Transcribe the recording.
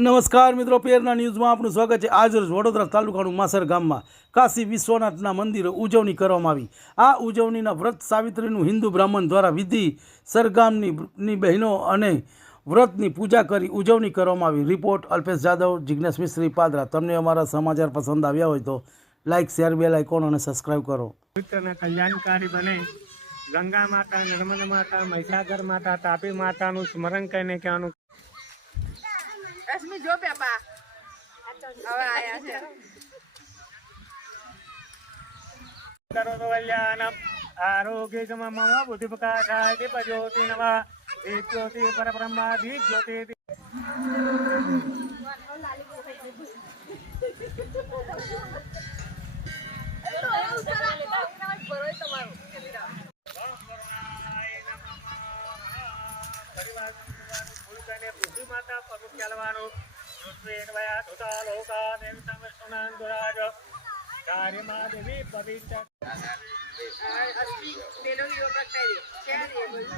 નમસ્કાર મિત્રો, પેરના ન્યૂઝમાં આપનું સ્વાગત છે। આજરોજ વડોદરા તાલુકાનું માસર ગામમાં કાશી વિશ્વનાથના મંદિરે ઉજવણી કરવામાં આવી। આ ઉજવણીના વ્રત સાવિત્રીનું હિન્દુ બ્રાહ્મણ દ્વારા વિધિ સરગામની બહેનો અને વ્રતની પૂજા કરી ઉજવણી કરવામાં આવી। રિપોર્ટ અલ્પેશ જાદવ, જિગ્નેશ મિસ્ત્રી, પાદરા। તમને અમારા સમાચાર પસંદ આવ્યા હોય તો લાઇક, શેર, બેલ આઇકોન અને સબસ્ક્રાઇબ કરો। કલ્યાણકારી બને ગંગા માતા, નર્મદા માતા, મહીસાગર માતા, તાપી માતાનું સ્મરણ કરીને કહેવાનું। રશ્મિ જો પેપા હવે આયા છે કરો તો કલ્યાણમ આરોગ્યમ મમ બુદ્ધિ પ્રકાશાય દીપ જ્યોતિ નમઃ દીપ જ્યોતિ પરબ્રહ્મા દીપ જ્યોતિ બુદ્ધિ માતા પગું ચાલવાનું દેવી પવિત્ર પેલો વિડિયો પ્રગટાઈ દે શેર એ બધું